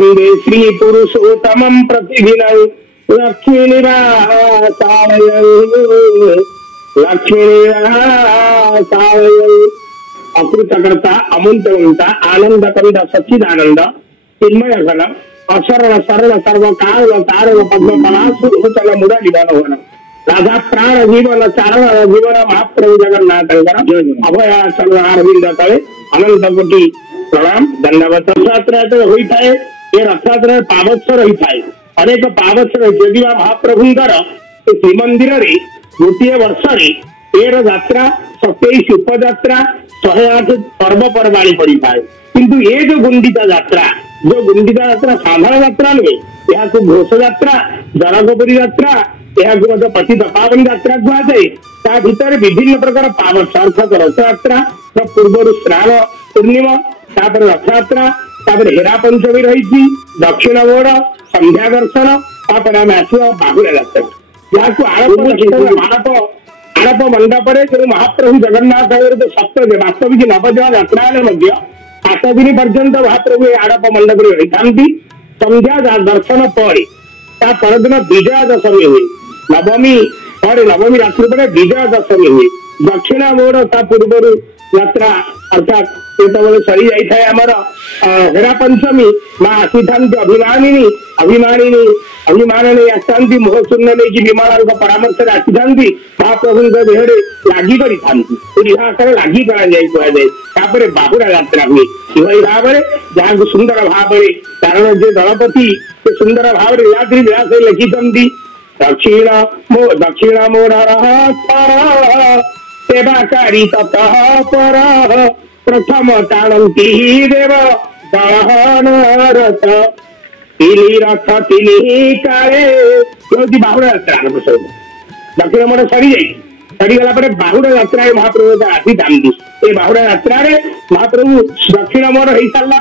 वंदे श्री पुरुषोत्तमं प्रतिदिनं लक्ष्मी निवासाय अकृतकर्ता अमूंतवंता आनंदकंद सच्चिदानंद चिन्मय घन असरण सरल सर्व कारण तारण पद्मफला सुचल मुरली मनोहर राधा प्राण जीवन चारण जीवन महाप्रभु जगन्नाथ अभय सर्वरविंद तले अनंत कोटि प्रणाम धन्यवाद। रथयात्रा होता है ये रथयात्रा पावत्सर होता है अनेक पावत्सर यदि महाप्रभुंकर श्रीमंदिर रे गोटे वर्ष रे 13 यात्रा 27 उपयात्रा 108 पर्व पर्वाणी पड़ी था किंतु ये जो गुंडिचा यात्रा साधारण यात्रा नुहे यहाँ घोष यात्रा जनकपुरी यात्रा यहाँ पतित पावन यात्रा कहुए ता भीतर विभिन्न प्रकार पावत्स अर्थात रथयात्रा पूर्व स्नान पूर्णिमा तापर रथयात्रा तापर हेरा पंचमी रही दक्षिण मोड़ संध्या दर्शन तापर आम आसवा बाहुड़ा यात्रा यहाँ आड़प मंडप महाप्रभु जगन्नाथ जो सप्तम वास्तविक नवदेव यात्रा 7 दिन पर्यंत महाप्रभु आड़प मंडप रही संध्या दर्शन पर दिन विजया दशमी हुए नवमी रात्रि पर विजया दशमी हुए दक्षिण मोड़ ता पूर्व यात्रा अर्थात जो सरी जाए आमर हेरा पंचमी माँ आसी था अभिमानी आसता मोहचूर्ण नहीं विमला परामर्श आसी था महाप्रभु देहरे लगी कर लगी कर बाहुड़ा यात्रा हुए यही भाव में जहाँ को सुंदर भाव कारण जो दलपति से सुंदर भाव लीलाद्री विलास लिखिं दक्षिण मोड़ सेवाकारी ततः पर प्रथम ताणंती देव दहनरथ तिली रथ तिली काले बाहुड़ा यात्रा प्रसंग दक्षिण मोड़ सरीगला बाहुड़ा यात्रा महाप्रभु आसी था बाहुड़ा यात्रा महाप्रभु दक्षिण मोड़ हो सारा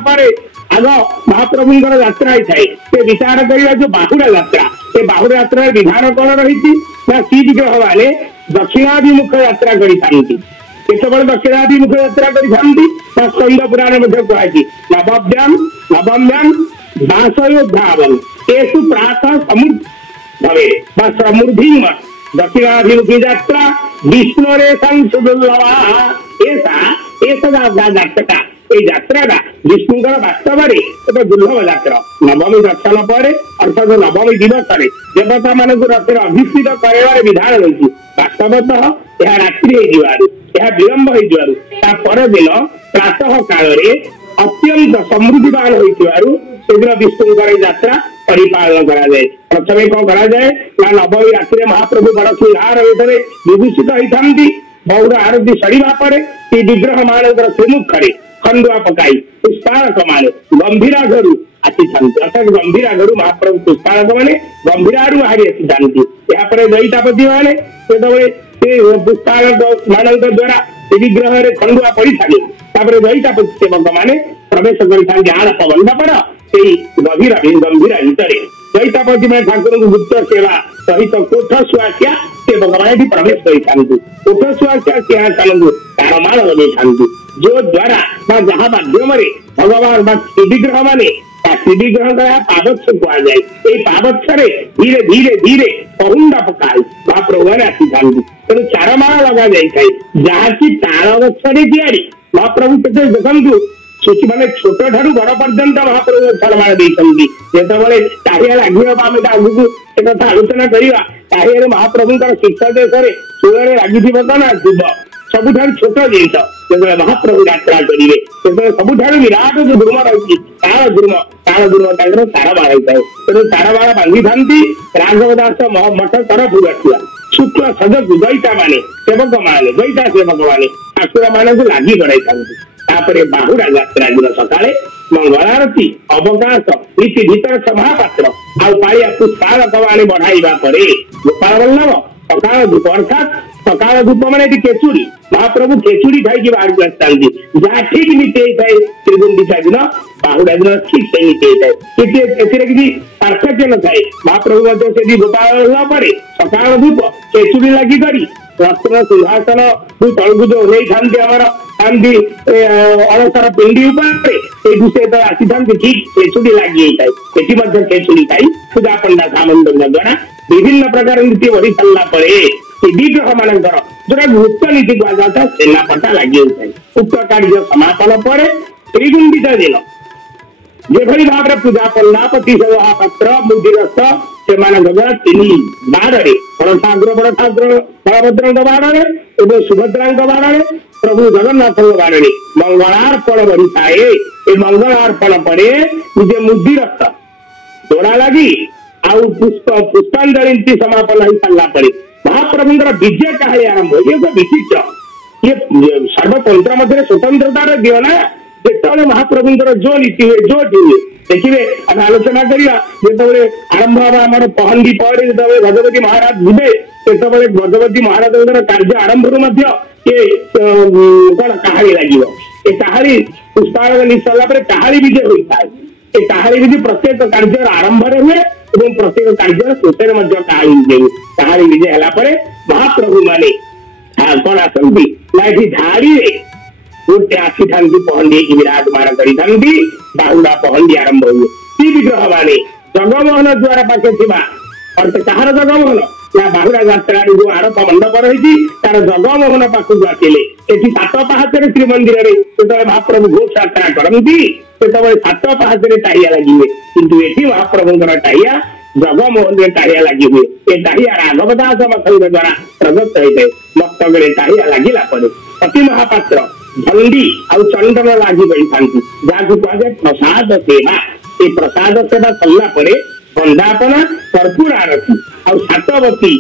आग महाप्रभु यात्रा होता है विचार करवा जो बाहुड़ा यात्रा विधान कौन रही श्री विग्रह माने दक्षिणाभिमुख यात्रा करें दक्षिणाभिमुख यात्रा स्कंद पुराण कहुई नवम्यां दासयोद्धावं तेषु प्रातः समृद्धि दक्षिणाभिमुखी यात्रा विष्णुरे संसुदुर्लभा यात्रा यात्रा विष्णुकर वास्तव में दुर्लभ यात्रा नवमी दर्शन पर अर्थात नवमी दिवस देवता मान रथ अधिष्ठित कर विधान रही वास्तवतः यह रात्रि विलंब हो दिन प्रातः काल अत्यंत समृद्धिवान होदिन विष्णुकर यात्रा परिपालन कराए प्रथम कौन कराए नवमी रात्रि महाप्रभु बड़ सिंहार विभूषित होता बहुर आरती सड़वा पर विग्रह मान श्रीमुखे खंडुआ पकाई पुष्पाणक मान गंभीरा घर आसी अर्थात गंभीरा घर महाप्रभु पुष्पाणक मान गंभीरा बाहरी आसी यापर दैतापति माने पुष्पाणक मान द्वारा विग्रह खंडुआ पड़ी था दैतापति सेवक मैंने प्रवेश कर आड़प मंडपर से गंभीरा भितर दैतापति मैं ठाकुर गुप्त सेवा सहित कोठ सुआसिया सेवक मैंने प्रवेश कर कोठ सुआसिया सिंहासन को तारमाल लगे जो द्वारा जहाँ माध्यम भगवान विग्रह माने विग्रह पावत्स कहुए पावत्सरे धीरे धीरे धीरे पहुंडा पकाई महाप्रभु मैंने आसी था तेणु चारमाल लगा जाए जहाँकि ताल गछरे तैयारी महाप्रभु के देखु माने छोट ठारू बड़ पर्यंत महाप्रभु चारमाल देते टाहिया लगे आम आगू एक आलोचना करवा टाहिया महाप्रभुंर शीर्ष देश चूल लगी ना जीव सबुठ छोट जिन जो महाप्रभु यात्रा करेंगे सबुठ विराट जो द्रुम रही ताल द्रुम तारबाड़ होता है तेणु तारबाड़ बांधि था राघव दास मठ तरफ आसला शुक्ल सजग दैता माने सेवक माने दैता सेवक माने ठाकुर मान लगी कराई बाहुड़ा यात्रा दिन सका मंगलारती अवकाश नीति भीतर सभापात्र आया पुष्पाणक मान बढ़ाइबा गोपाल वल्लभ सकाल धूप अर्थात सकाल धूप मान केचुड़ी महाप्रभु केचुड़ी खाई बाहर को आसता जहाँ ठीक नीति होता है श्रीगुंडीचा दिन बाहुड़ा दिन ठीक से नीति होता है किसी पार्थक्य न थाए महाप्रभु से गोपाल वल्लभ पर सकाल धूप केचुड़ी लगी रत्न सिंहासन तलू जो ओह्लई था थांती अणसर पिंडी उपरे आसी था ठीक खेचुड़ी लगी था खेचुड़ी खाई पूजा पंडा सामंत जगना विभिन्न प्रकार नीति बढ़ी सारा विग्रह मानकर जोटा गुप्त नीति कहुता सेनापटा लगी उक्त कार्य समापन पर श्रीगुंडीचा दिन जेभली भाव में पूजा पंडा पति पात्र मुदिरस्थ से तीन बाड़े बड़ ठाकुर बलभद्र बाड़े और सुभद्रा बाड़े प्रभु जगन्नाथ बाड़े मंगलार्पण बढ़ी थाए मंगलार्पण पर निजे मुदिरस्थ जोड़ा लगी आउ पुष्पांजलि समापन हो सारा महाप्रभुंर विजय कहानी आरंभ ये विचित्र ये सर्वतंत्र मध्य स्वतंत्रतार दियो ना जिते महाप्रभुंर जो नीति हुए जो हुए देखिए आम आलोचना करवा जिते आरंभ हम पहंडी पर जो गजपति महाराज जीवे से गजपति महाराज कार्य आरंभ कौन कहानी लगे कहानी पुष्पांजलि सरला कहानी विजय होता है ये कहानी विजय प्रत्येक कार्य आरंभ हुए प्रत्येक कार्य शेष कहानी विजय है महाप्रभु माने कौन आसती ना धाड़ी गोटे आसी था पहंडी विराजमान करी बाहुड़ा पहंडी आरंभ हुए विग्रह माने जगमोहन द्वार पाखे अर्थ कहार जगमोहन ना बाहुड़ा यात्रा जो आरप मंडप रही तार जगमोहन पाखक आसिले ये सात पाहाचर श्रीमंदिर में महाप्रभु घोष यात्रा करती से सात पाहाचर टाहिया लगे किंतु ये महाप्रभुंर टाहिया जगमोहन टाहिया लगी हुए ये टाहिया राघवदास मथुर द्वारा प्रदत्त होता है मस्तक टाहिया लगिला पति महापात्र झंडी और चंदन लगी बड़ी था जहाँ कहुए प्रसाद सेवा ये प्रसाद सेवा सरला वंदापना कर्पूर आरती और सातवती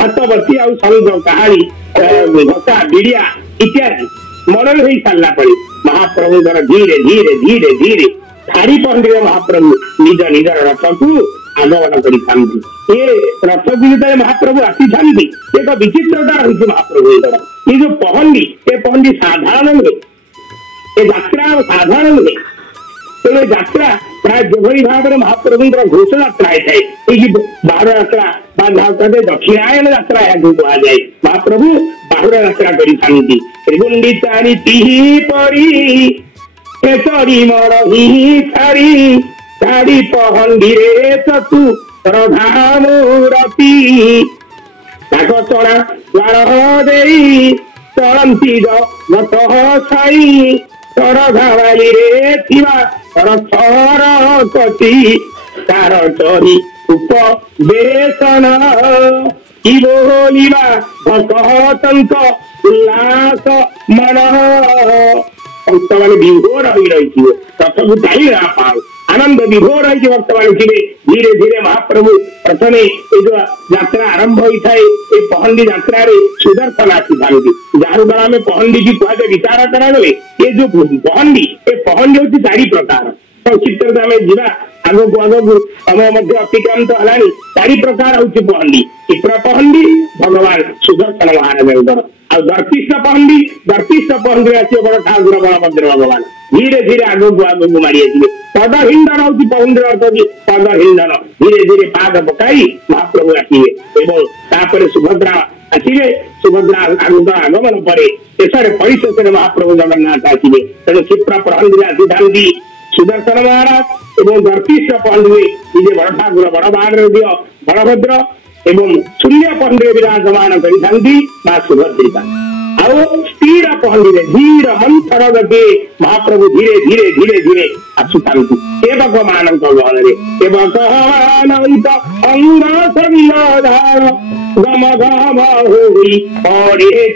और संग कहानी घसा बिड़िया इत्यादि मरल हो सारा महाप्रभु धीरे धीरे धीरे धीरे धाड़ी पहंडी महाप्रभु निज निजर रथ को आगमन कर रथ को जो महाप्रभु आसी था एक विचित्रता रही महाप्रभु ये जो पहंडी ये पहंडी साधारण नुहे ये यात्रा साधारण नुहे तेणु यात्रा प्राय जो भाव में महाप्रभुंर घोष यात्रा होता है बाहुड़ यात्रा दक्षिणायन यात्रा कहुए महाप्रभु बाहुड़ यात्रा करिगुंडीचा नीति परी चरी मरही थारी धाड़ी पहंडी रे चतु रघामूरती चढ़ा द्वार दे चलती गत छाई चढ़ावाली रे रथर कति तार चढ़ी उपवेशन कि बोलिबा भक्तंक उल्लास मन भक्त मान विभोर हो रही रथ को टाणी ना पाओ आनंद विभोर है भक्त मान धीरे धीरे महाप्रभु प्रथम जो यात्रा आरंभ होता है ये पहंडी यात्रा सुदर्शन आसी था जार द्वारा में पहंडी की कहते विचार करागले ये जो पहंडी ये पहंडी हूँ चारि प्रकार संक्षिप्त में जीवा आग को आग को समय मध्य अतिक्रांत है चारि प्रकार हूँ पहंडी क्षिप्र पहंडी भगवान सुदर्शन महाराज और दर्पिष्ट पहंडी आस बड़ ठाकुर बलभद्र भगवान धीरे धीरे आग को मारी आसवे पदहिंडन हूँ पहंडी अर्थ पदहिंडन धीरे धीरे पाद पकाई महाप्रभु आसवे सुभद्रा आसवे सुभद्रा आगमन पर शेष परिशेष महाप्रभु जगन्नाथ आसवे तेणु क्षिप्र पहंडी आसी था सुदर्शन महाराज और दर्पिष्ट पहंडी निजे बड़ ठाकुर बड़ बाणरदीय बलभद्र एवं शून्य पहंडी विराजमान कर सुभद्रिका आउ स्थिर पहंडी धीर मंथर गति महाप्रभु धीरे धीरे धीरे धीरे आसुता सेवक मान गहन सेवक अंग संधार गम गम होई पड़े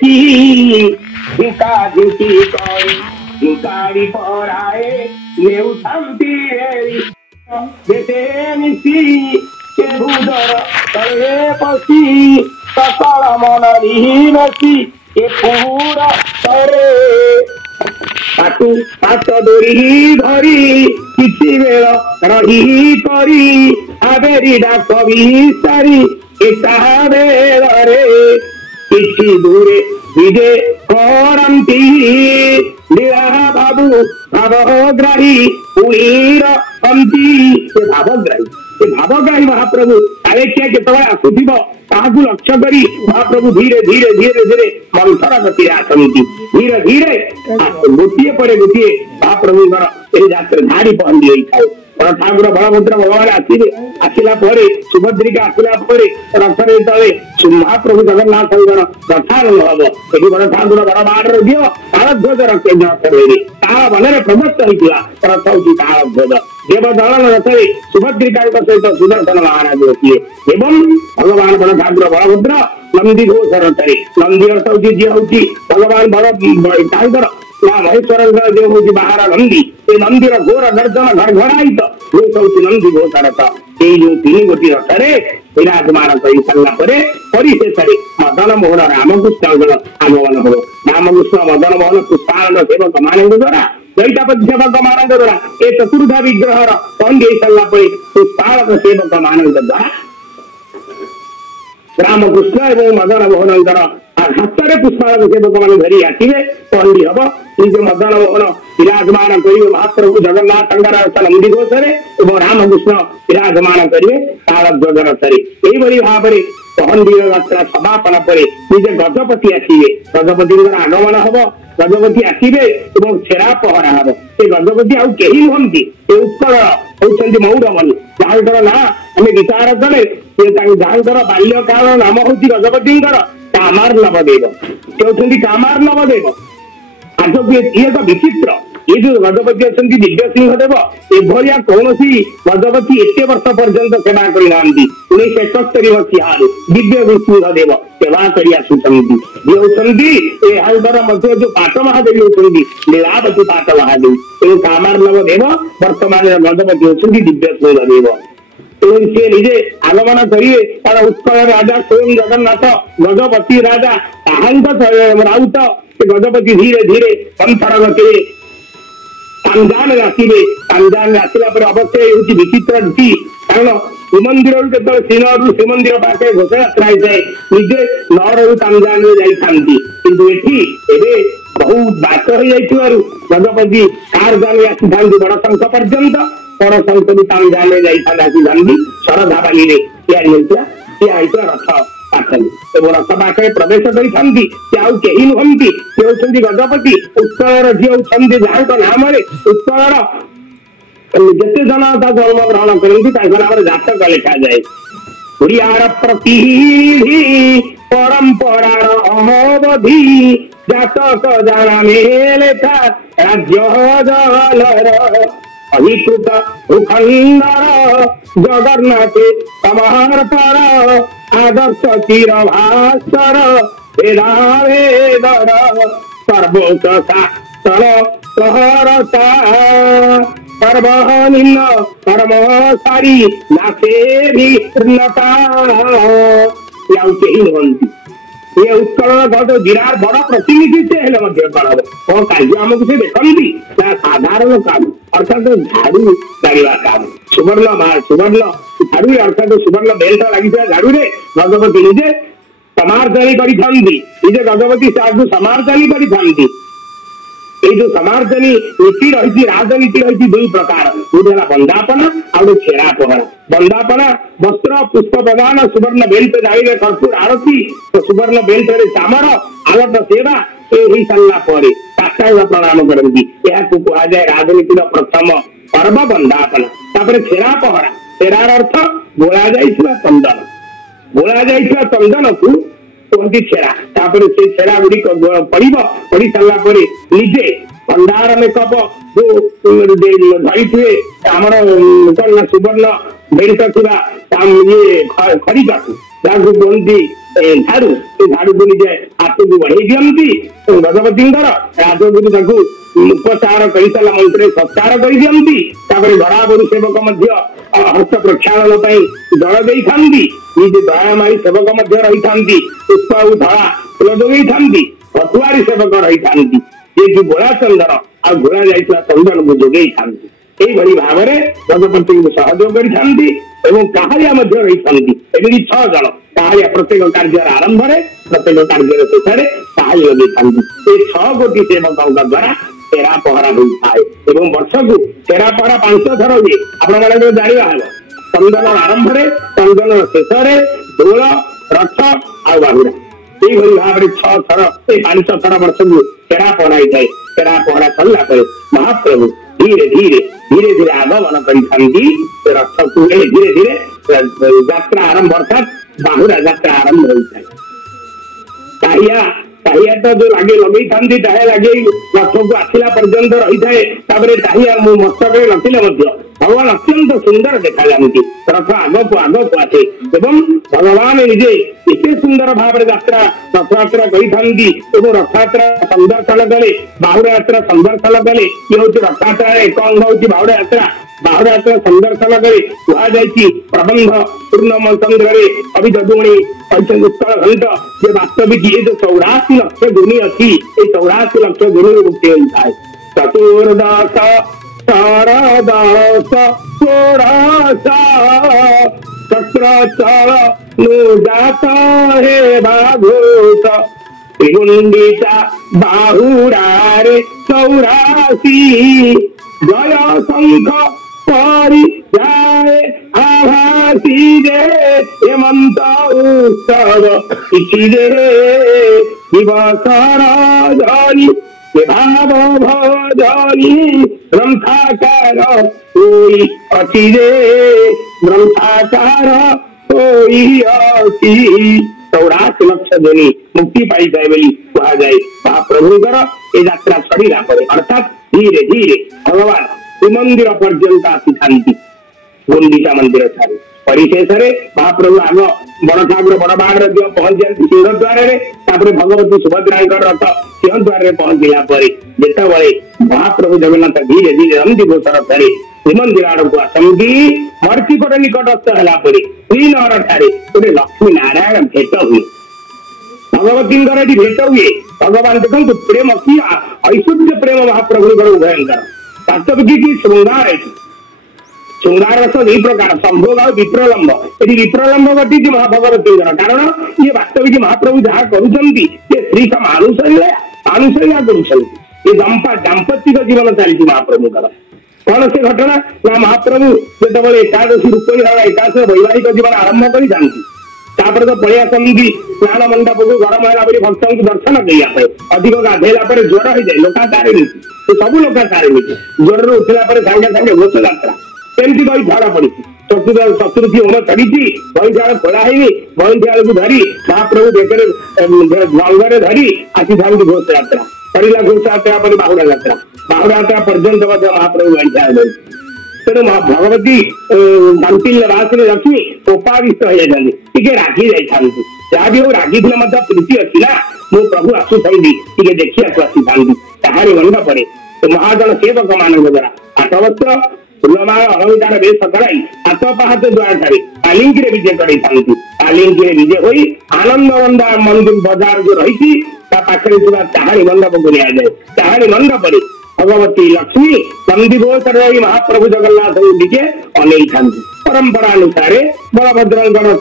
झुकाड़ी पराए के भूदर तले पसी सकल मन नसी ये पूरा तरे ताकू हाथ डोरी धरी किसी बेल रही करी आबेरी डाक विसारी इता बेल रे किसी दूरे विजय करती लीला बाबू भावग्राही उईर अंती भावग्राही भावग्राही महाप्रभु आलेख्या केतवे आसुथिबो ताकू लक्ष्य करी महाप्रभु धीरे धीरे धीरे धीरे मंथर गति आसती धीरे धीरे गोटे पर गोटे महाप्रभुଙ୍କର ଏହି ଯାତ୍ରା ଧାଡ଼ି ପହଞ୍ଚି ହୋଇଥାଏ। ଠାକୁର ବଳଭଦ୍ର ଭଗବାନ ଆସିବେ ଆସିଲା ପରେ ସୁଭଦ୍ରିକା ଆସିଲା ପରେ ରଥରେ ତଳେ ମହାପ୍ରଭୁ ଜଗନ୍ନାଥଙ୍କର ରଥାରମ୍ଭ ହବ। ଏଠି ବଡ ଠାକୁର ବଡ ବାହାରର ଝିଅ ତାଳଧ୍ୱଜ ରଥରେ ତାଳ ବନରେ ପ୍ରଦତ୍ତ ହେଇଥିଲା ରଥ ହଉଛି ତାଳଧ୍ୱଜ। ଦେବ ଦଳନ ରଥରେ ସୁଭଦ୍ରିକାଙ୍କ ସହିତ ସୁଦର୍ଶନ ମହାରାଜ ବସିବେ ଏବଂ ଭଗବାନ ବଡ ଠାକୁର ବଳଭଦ୍ର ନନ୍ଦୀ ଘୋଷ ରଥରେ ନନ୍ଦୀ ରଥ ହଉଛି ଯିଏ ହଉଛି ଭଗବାନ ବଡ ଠାକୁର ମହେଶ୍ୱରଙ୍କର ଯୋଉ ହଉଛି ବାହାର ନନ୍ଦୀ ଏ ନନ୍ଦୀର ଘୋର ଗର୍ଜନ ଘରଘରାଇତ ଘୋଷ ହଉଛି ନନ୍ଦୀ ଘୋଷ ରଥ। ଏଇ ଯୋଉ ତିନି ଗୋଟି ରଥରେ ବିରାଜମାନ କରି ସାରିଲା ପରେ ପରିଶେଷରେ ମଦନ ମୋହନ ରାମକୃଷ୍ଣଙ୍କର আগমନ ହବ। ରାମକୃଷ୍ଣ ମଦନ ମୋହନ ପୁଷ୍ପାଳନ ସେବକ ମାନଙ୍କ ଦ୍ୱାରା ଦୈତାପତି ସେବକ ମାନଙ୍କ ଦ୍ୱାରା ଏ ଚତୁର୍ଦ୍ଧା ବିଗ୍ରହର ପହଞ୍ଚି ସାରିଲା ପରେ ପୁଷ୍ପାଳକ ସେବକ ମାନଙ୍କ ଦ୍ୱାରା ରାମକୃଷ୍ଣ ଏବଂ ମଦନ ମୋହନଙ୍କର ହାତରେ ପୁଷ୍ପାଳକ ସେବକ ମାନେ ଧରି ଆସିବେ ପହଣ୍ଡି ହବ। ନିଜ ମଦନ ମୋହନ ବିରାଜମାନ କରିବେ ମହାପ୍ରଭୁ ଜଗନ୍ନାଥଙ୍କର ରଥ ନନ୍ଦୀ ଘୋଷରେ ଏବଂ ରାମକୃଷ୍ଣ ବିରାଜମାନ କରିବେ ତାଳଧ୍ୱଜ ରଥରେ। ଏଇଭଳି ଭାବରେ ପହଣ୍ଡିର ଯାତ୍ରା ସମାପନ ପରେ ନିଜେ ଗଜପତି ଆସିବେ। ଗଜପତିଙ୍କର આગમન ହବ। ଗଜପତି ଆସିବେ ଏବଂ ଛେରା ପହରା ହବ। ସେ ଗଜପତି ଆଉ କେହି ନୁହନ୍ତି ଏ ଉତ୍କଳ ହଉଛନ୍ତି ମୌରମଣି ଯାହାଙ୍କର ନାଁ ଆମେ ବିଚାର କଲେ ଯାହାଙ୍କର ବାଲ୍ୟକାଳ ନାମ ହଉଛି ଗଜପତିଙ୍କର କାମାର ନବଦେବ। ସେ ହଉଛନ୍ତି କାମାର ନବଦେବ। ଆଗକୁ ଇଏ ତ ବିଚିତ୍ର ये जो गजपति अच्छा दिव्य सिंह देव एभलिया कौन गजपति एत वर्ष पर्यंत सेवा करना 1971 मसीह दिव्य सिंह देव सेवा कर जो पाट महादेवी होती लीलावती पाट महादेवी तेणु कामारनव देव वर्तमान गजपति होती दिव्य सिंह देव तेणु सी निजे आगमन करेंगे तार उत्कल राजा स्वयं जगन्नाथ गजपति राजा राउत गजपति धीरे धीरे पंथर गति तांजान आसवे तांजान आसला अवश्य हूँ विचित्र कारण श्रीमंदिर श्रीनगर श्रीमंदिर पाखे घोषयात्रा होता है निजे नगर तांजान जाती बहुत बात हो गजपति कार जाने आसी था बड़ शंख पर्यंत बड़ शंख भी तांजान जाती शरधा बाली रथ पाखरी रथ पाखे प्रवेश करी नुहंती गजपति उत्कल झी होती जहाँ नाम उत्कल जिते जन जन्म ग्रहण करती नाम जातक लिखा जाए ओडियार प्रतिनिधि परंपरा अवधि जातक जाना लेखा राज्य जलर अधिकृत भूखंडर जगन्नाथ समार्पण आदर्श तीर भास्कर वेदावेदर सर्वोच्च शास्त्र सहरता सर्वनिम्न कर्मचारी नासे भिन्नता ये उत्कल गज जिलार बड़ प्रतिनिधि से कौन कार्य आमको से देखती साधारण काम अर्थात झाड़ू लगे काम सुवर्ण झाड़ू अर्थात सुवर्ण बेल्ट लगी झाड़ू गजपति निजे समार्जनी निजे गजपति समार्जनी कर जो समार्जनी नीति रही राजनीति रही दुई प्रकार गोटे बंदापना आउ छेरा पहरा बंदापना वस्त्र पुष्प प्रदान सुवर्ण बेल्ट जाइए कर्पूर आरती तो सुवर्ण बेल्ट चामर आलत सेवा हो सारा साष्टांग प्रणाम करती कहुए राजनीतिर प्रथम पर्व बंदापना छेरा पहरा छेरार अर्थ बोला चंदन को कहती छेरा से छेरा गुड़िक पड़ी सारा निजे भंडार मेकअप जो धरी आमर कौन सुवर्ण बेल्ट ये खड़िका कहती झाड़ू से झाड़ू को निजे हाथ को बढ़े दिखती गजपति राजगुरु उपचार कर सारा मंत्री सत्कार कर दिखती धराबरू सेवक हस्त प्रक्षालन जल दे निजे दयामाई सेवक रही पुष्प और धड़ा फूल जोगे भतुआरी सेवक रही ये बोला चंदन आ घोड़ा जाइए चंदन को जोगे भाव में गजपति को सहयोग करिया रही 6 जन कहालिया प्रत्येक कार्य आरंभ प्रत्येक कार्य शेष में लगे 6 गोटी सेवकों द्वारा छेरा पहरा होता है वर्ष को छेरा पहरा 5 थर हुए आपण जानवा चंदन आरंभ चंदन शेष में ढोल रथ आ बाहुड़ा यही भाव में 6 थर 5 थर वर्ष को टेरा पहरा जाए। टेरा पहरा सरला महाप्रभु धीरे धीरे धीरे धीरे आगमन कर रथ को धीरे धीरे यात्रा आरंभ अर्थात बाहुड़ा यात्रा आरंभ होता है। टाहिया तो जो लगे लगे टाहिया लगे रथ को आसला पर्यंत रही है टाहिया मो मस्तक नथिले भगवान अत्यंत सुंदर देखा जाती रथ आग को आसे एवं भगवान निजे इतने सुंदर भाव यात्रा रथ यात्रा कर रथ यात्रा संदर्शन कले बाहुड़ा यात्रा संदर्शन कले ये हूँ रथ यात्रा एक अंग हूँ बाहुड़ा यात्रा। बाहुड़ा यात्रा संदर्शन करे कहुई प्रबंध पूर्णम चंद्र कवि जदुमणि उत्कल घंट जे वास्तविक ये जो 84 लक्ष गुणी अच्छी ये 84 लक्ष गुणी मुक्ति होता है। चतुर्दश शारदास षोडश चक्रचल जाता है भागवत त्रिगुंडिता बाहुड़ा रे 84 जय शंख परि जाए आभासी रे हेमंत उत्सव इसी रे दिवसर धनी भाव भजनी ग्रंथाकार कोई अच्छी रे ग्रंथाकार कोई अच्छी 84 लक्ष ध्वनि मुक्ति पाई जाए बोली कहा जाए। महाप्रभुଙ୍କର ए यात्रा सरीला परे अर्थात धीरे धीरे भगवान श्रीमंदिर पर्यंत आसी गुंडिचा मंदिर ठारे परिशेष महाप्रभु आग बड़ ठाकुर बड़ बाहर पहुंच जाती सिंहद्वार भगवती सुभद्रा रथ सिंहद्वार पहुंचला जिते महाप्रभु जगन्नाथ धीरे धीरे नंदीघोष रथरे श्रीमंदिर आड़ को आसती मर्तिकोट निकटस्थ है श्रीनगर ठारे गोटे लक्ष्मी नारायण भेट हुए भगवती भेट हुए भगवान देखो प्रेम कि ऐश्वर्य प्रेम महाप्रभु उभयंकर वास्तविक की श्रृंगार श्रृंगार रस दु प्रकार संभोग आ विप्रलंब ये विप्रलंब घटी महाभगवती कारण ये वास्तविक महाप्रभु जहाँ करुँच स्त्री का मानुषया कर दाम्पत्य जीवन चली महाप्रभु कौन से घटना ना महाप्रभु जो एकादशी रूप एकादश वैवाहिक जीवन आरंभ कर तो पलि आसती स्नान मंडप को गरम है भक्त को दर्शन करने अधिक गाधेला ज्वर हो जाए लोका तारिणी सब लोका तारिणी ज्वर उठला सागे सागे घोष यात्रा केमती बही झड़ा पड़ी चतुर्थी होम चढ़ी बहीशाल खोला है बहीशाल को धरी महाप्रभु बेकर गंगरे धरी आसी था घोष यात्रा पड़ा घोष यात्रा पर बाहुड़ा यात्रा पर्यंत महाप्रभु बहीशाल तेणु भगवती कांतिल्य राशि लक्ष्मी कोपाविष्ट हो जाती रागी जाती जहाँ भी रागी प्रीति अच्छी ना मो प्रभु आसुँच देखिया आसी था मंड पड़े तो महाजन सेवक मान द्वारा आठवस्त्र फूलमाल अलंकार बेश कराई हाथ पाहाच द्वार ठारे पालिंकी विजय कराई पालिंकी विजय हो आनंद बंदा मंदिर बाजार जो रही पाखे चाणी मंडप को लिया जाए चाणी मंडप भगवती लक्ष्मी नंदीघोष महाप्रभु जगन्नाथ दिखे अनेई था परंपरा अनुसार बलभद्र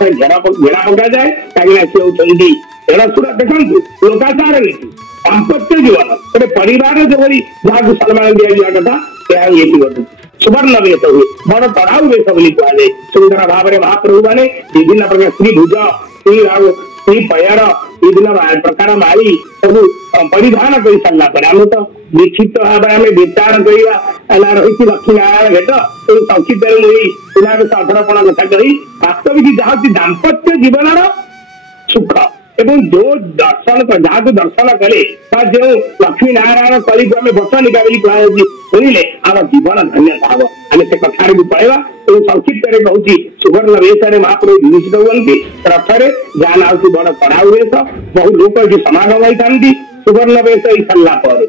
घेरा पका जाए कहीं सी होती एड़ासुरा देखु लोकाचार नीति दाम्पत्य जीवन गोटे परिवार जो जहाँ सम्मान दिया कथा ये सुवर्ण वेश हुए बड़ तड़ाऊ वेश बोली कहुए सुंदर भाव में महाप्रभु मैंने विभिन्न प्रकार श्री भुज श्री पयर विभिन्न प्रकार माली सब परिधान कर सारा आम तो निश्चित भाव में विचार करवा रही लक्ष्मी नारायण भेट संक्षिप्त सुनावेश अधरपण कथा कही वास्तविक जहाँ दाम्पत्य जीवन सुख एवं जो दर्शन जहाँ दर्शन कले जो लक्ष्मी नारायण कली आम बचनिका कहुई शुणिले आम जीवन धन्यता हम आम से कथार भी पढ़ा संक्षिप्त कहूँ सुवर्ण वेश महाप्रभु विभूषित हुए रथरे जान आउट बड़ चढ़ाऊ वेश बहु लोक ये समागम होती सुवर्ण वेश हो सारापर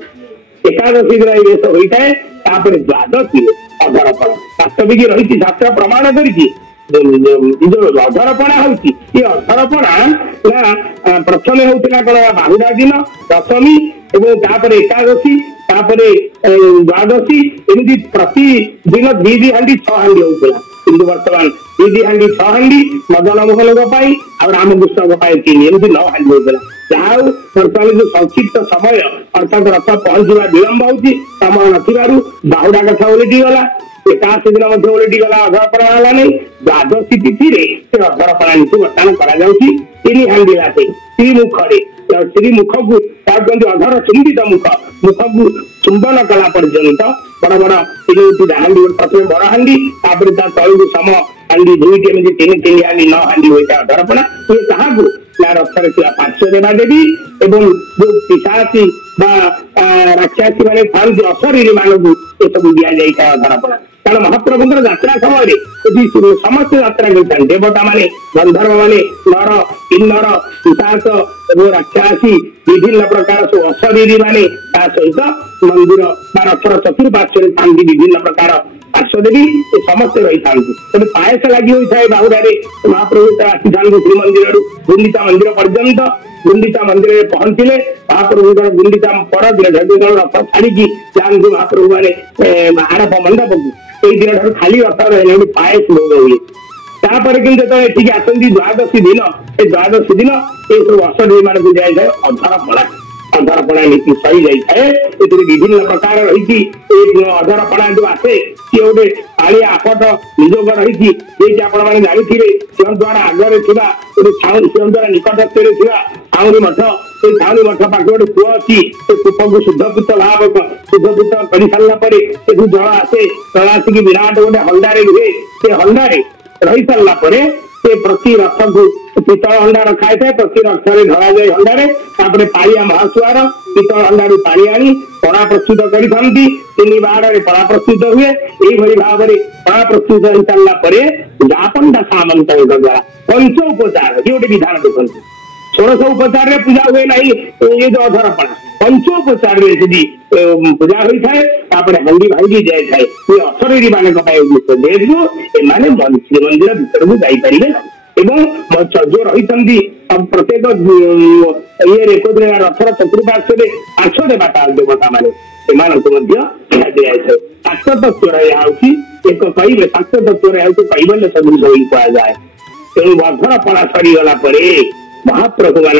एकादशी दिन वेश होता है द्वादशी अधरपण वास्तविक रही शास्त्र प्रमाण कर जो अधरपणा होती अधरपणा प्रथम होता कौन बाहुड़ा दिन दशमी और एकादशी द्वादशी एमती प्रतिदिन दी हांडी 6 हांडी होता किंतु वर्तमान दी हांडी 6 हांडी मदन मोहन आ रामकृष्ण 3 एमती 9 हांडी होता जहाँ बर्तमान जो संक्षिप्त समय अर्थात रथ पहुंचा विलंब हो समय नथिबारु बाहुड़ा कथा उलटी गला एकादशी दिन ओलटी गला अधरपणा है नहीं द्वादशी तिथि से अधरपणा नीति बर्तमान करा श्रीमुखे श्रीमुख को अधर चुंबित मुख मुख को चुंबन कला पर्यंत बड़ बड़ तीन हांडी प्रथम बड़ हांडी तलू सम हांडी दुईटी एमती तीन तीन हांडी 9 हांडी होता अधरपणा ये क्या रथर पार्श्व देवा देवी एवं जो पिशाची राक्षसी मैंने था अशरीरी मानक ये सब दि जाए अधरपणा कारण महाप्रभु यात्रा समय समस्त यात्रा करते देवता माने गंधर्व माने नर किन्नर पिशाच और राक्षसी विभिन्न प्रकार सब अशरीरी माने सहित मंदिर रथर चतुर्पार्श्व था विभिन्न प्रकार पार्श्वदेवी ये समस्ते रही था तेज पायस लगी होता है बाहुरे महाप्रभु आसी था श्रीमंदिर गुंडिचा मंदिर पर्यंत गुंडिचा मंदिर में पहुंचले महाप्रभु गुंडिचा पर दिन रथ छाड़ी जाती महाप्रभु मैंने आड़प मंडप को दिन ठार खाली रथ रही पायस भोग हुए तापर कि ये आसती द्वादशी दिन द्वादशी दिन ये सब अशरी मान जाए अधरपणा अधरपणा नीति सही जाए विभिन्न प्रकार रही अधरपणा जो आसे सी गोटे पालिया आपट निजोग रही जानते सिंहद्वार आगे सिंहद्वार निकटस्थ छाउनी मठ से छाउनी मठ पाखे गोटे कूप अच्छी से कूप को शुद्धपूत भाव शुद्धपूत कर सारापर जल आसे जल आसिक विराट गोटे हंडारे रुहे से हंडारे रही सारापर से प्रति रथ को पितल हंडा रखा है प्रति रथ में ढला जाए हंडारे पालिया महासुआर पितल हंडारू पानी आनी पणा प्रस्तुत करी तीन बाड़े पणा प्रस्तुत हुए यही भाव में पणा प्रस्तुत हो सारापर जापंडा सामंत द्वारा पंचोपचार ये गोटे विधान देखते षोड़श उपचार पूजा हुए ना ये जो अधरपणा पंचोपचार पूजा होता है हांडी भांगी जाए ये अशरीरी मान जेहतु एम श्रीमंदिर भर को जापारे ना जो रही प्रत्येक ये रथर चतुर्पार्श्व पार्श्व देवता देवता मान से दिखाई शाक्त तत्व एक कहे शाक्त तत्व कैबल्य सदृश कहुए तेणु अधरपणा सरीगला महाप्रभु मान